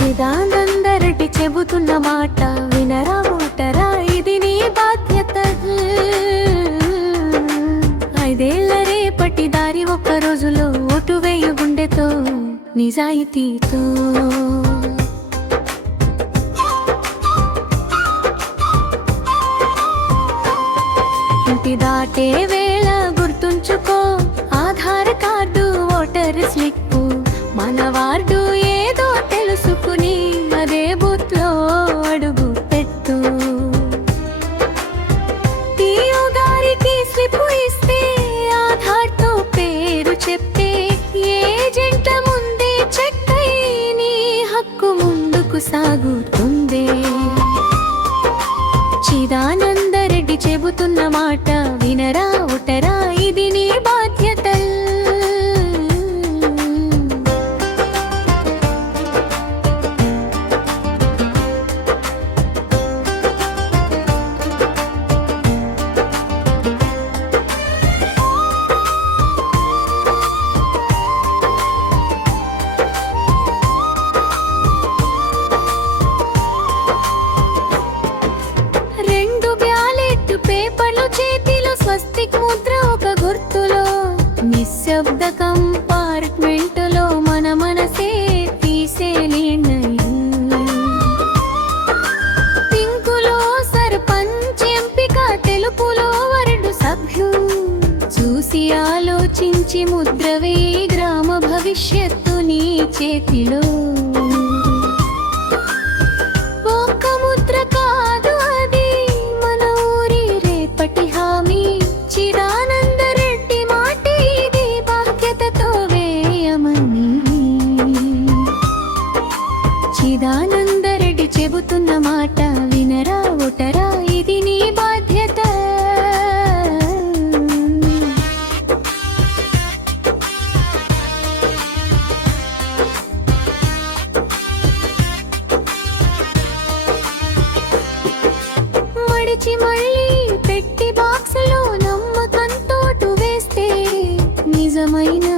చిదానందరెడ్డి చెబుతున్న మాట వినరా ఓటరా, ఇది నీ బాధ్యత. 5 ఏళ్ల రేపటి దారి ఒక్క రోజులో ఓటు వేయు గుండెతో నిజాయితీతో. ఇంటి దాటే వేళ గుర్తుంచుకో, ఆధార్ కార్డు ఓటర్ స్లిప్పు, మన వార్డు ఏదో తెలుసుకుని అదే బూత్ లో అడుగు పెట్టు. టీఓ గారికి స్లిప్ ఇస్తే ఆధార్ తో పేరు చెప్పే ఏజెంట్ల ముందే చెక్ అయి నీ హక్కు ముందుకు సాగుతుంది. చిదానందరెడ్డి చెబుతున్న మాట వినరా ఓటరా, ఇది నీ బాధ్యత. స్వస్తిక్ ముద్ర ఒక గుర్తులో, నిశ్శబ్ద కంపార్ట్మెంటులో మన మనసే తీసే నిర్ణయం. పింకులో సర్పంచ్ ఎంపిక, తెలుపులో వార్డు సభ్యులు, చూసి ఆలోచించి ముద్ర వేయి, గ్రామ భవిష్యత్తు నీ చేతిలో. ఒక్క ముద్ర కాదు అది మన ఊరి రేపటి హామీ. చిదానందరెడ్డి మాట ఇది బాధ్యతతో వేయమని. చిదానందరెడ్డి చెబుతున్న మాట వినరా ఓటరా, ఇది నీ బాధ్యత. మడిచి మళ్ళీ పెట్టి బాక్సులో నమ్మకంతో వేస్తే నిజమైన